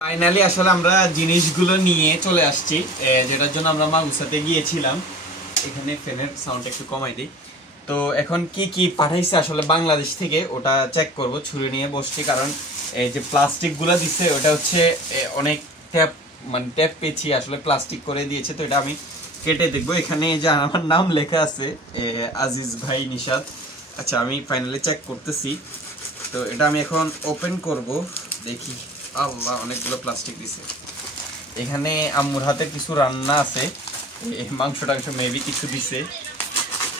Finally আসলে আমরা জিনিসগুলো নিয়ে চলে আসছি, যেটার জন্য আমরা মাগুসাতে গিয়েছিলাম। এখানে ফ্যানের সাউন্ড একটু কমাই দিই। তো এখন কি কি পাঠাইছে আসলে বাংলাদেশ থেকে ওটা চেক করব। ছুরি নিয়ে বসছি, কারণ এই যে প্লাস্টিকগুলো দিচ্ছে ওটা হচ্ছে অনেক ট্যাপ, মানে ট্যাপ পেয়েছি আসলে প্লাস্টিক করে দিয়েছে। তো এটা আমি কেটে দেখবো। এখানে যে আমার নাম লেখা আছে আজিজ ভাই নিশাদ। আচ্ছা, আমি ফাইনালি চেক করতেছি। তো এটা আমি এখন ওপেন করব, দেখি। আল্লাহ, অনেকগুলো প্লাস্টিক দিছে। এখানে আম্মুর হাতে কিছু রান্না আছে, মাংস টাংস মেবি কিছু দিছে।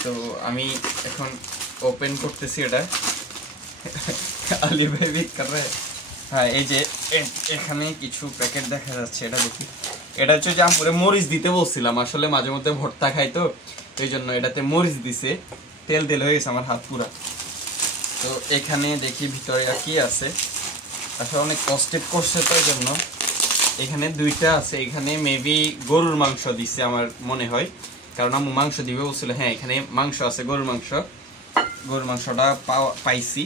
তো আমি এখন ওপেন করতেছি এটা। আলি ভাই বিক করে। হ্যাঁ, এই যে এখানে কিছু প্যাকেট দেখা যাচ্ছে, এটা দেখি। এটা হচ্ছে যে আম্মুরে মরিচ দিতে বলছিলাম, আসলে মাঝে মধ্যে ভর্তা খাই, তো এই জন্য এটাতে মরিচ দিছে। তেল তেল হয়ে গেছে আমার হাত পুরা। তো এখানে দেখি ভিতরে কি আছে। আসলে অনেক কষ্টেড করছে, তো এই জন্য এখানে দুইটা আছে। এখানে মেবি গরুর মাংস দিচ্ছে আমার মনে হয়, কারণ আম্মু মাংস দিবে বলছিল। হ্যাঁ, এখানে মাংস আছে, গরুর মাংস। গরুর মাংসটা পাইছি।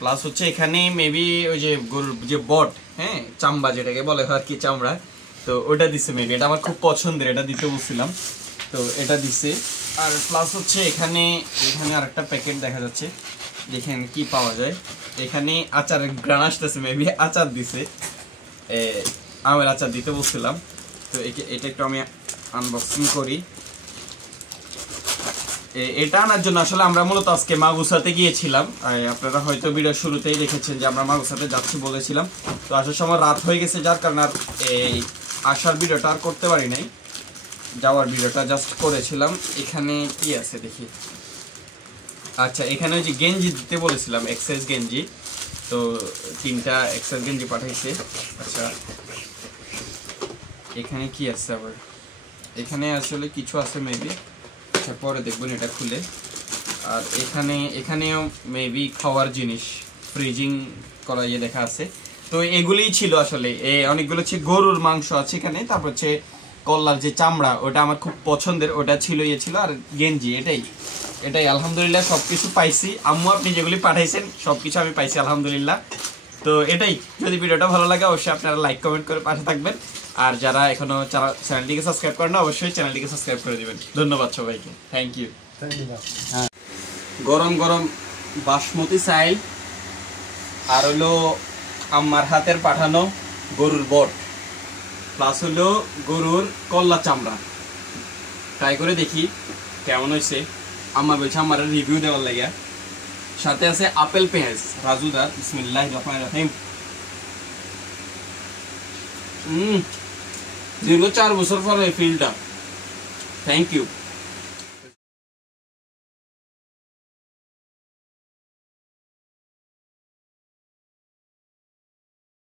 প্লাস হচ্ছে এখানে মেবি ওই যে গরুর যে বট, হ্যাঁ, চামড়া যেটাকে বলে আর কি, চামড়া। তো ওটা দিচ্ছে মেবি, এটা আমার খুব পছন্দের, এটা দিতে বলছিলাম। তো এটা দিছে। আর প্লাস হচ্ছে এখানে আর একটা প্যাকেট দেখা যাচ্ছে, দেখেন কি পাওয়া যায়। এখানে আচারের গ্রান আসতেছে, মেবি আচার দিছে, আমের আচার দিতে বলছিলাম। তো এটা একটু আমি আনবক্সিং করি। এটা আনার জন্য আসলে আমরা মূলত আজকে মাগুসাতে গিয়েছিলাম। আপনারা হয়তো ভিডিও শুরুতেই দেখেছেন যে আমরা মাগুসাতে যাচ্ছি বলেছিলাম। তো আসার সময় রাত হয়ে গেছে, যার কারণে আর এই আসার ভিডিওটা আর করতে পারি নাই, যাওয়ার ভিডিওটা জাস্ট করেছিলাম। এখানে কি আছে দেখি। আচ্ছা, এখানে ওই যে গেঞ্জি দিতে বলেছিলাম, এক্সেস গেঞ্জি। তো 3টা এক্সেস গেঞ্জি পাঠাইছে। আচ্ছা, এখানে কি আছে আবার। এখানে আসলে কিছু আছে মেবি, আচ্ছা পরে দেখবেন এটা খুলে। আর এখানেও মেবি খাওয়ার জিনিস ফ্রিজিং করা ইয়ে দেখা আছে। তো এগুলিই ছিল আসলে। অনেকগুলো হচ্ছে গরুর মাংস আছে এখানে, তারপর হচ্ছে কল্লার যে চামড়া, ওটা আমার খুব পছন্দের, ওটা ছিল ছিল। আর গেঞ্জি, এটাই আলহামদুলিল্লাহ সবকিছু পাইছি। আম্মু আপনি যেগুলি পাঠাইছেন সবকিছু আমি পাইছি আলহামদুলিল্লাহ। তো এটাই। যদি ভিডিওটা ভালো লাগে অবশ্যই আপনারা লাইক কমেন্ট করে পাশে থাকবেন। আর যারা এখনো চ্যানেলটিকে সাবস্ক্রাইব করেন না, অবশ্যই চ্যানেলটিকে সাবস্ক্রাইব করে দিবেন। ধন্যবাদ সবাইকে, থ্যাংক ইউ। হ্যাঁ, গরম গরম বাসমতি চাইল, আর হলো আম্মার হাতের পাঠানো গরুর বট, প্লাস হলো গরুর কল্লা চামড়া। ট্রাই করে দেখি কেমন হয়েছে। আম্মা বলছে আমার রিভিউ দেওয়ার লাগে। সাথে আছে আপেল পেঁয়াজ রাজুদার। বিসমিল্লাহির রহমানির রহিম। দীর্ঘ 4 বছর পরে ফিলটা। Thank you.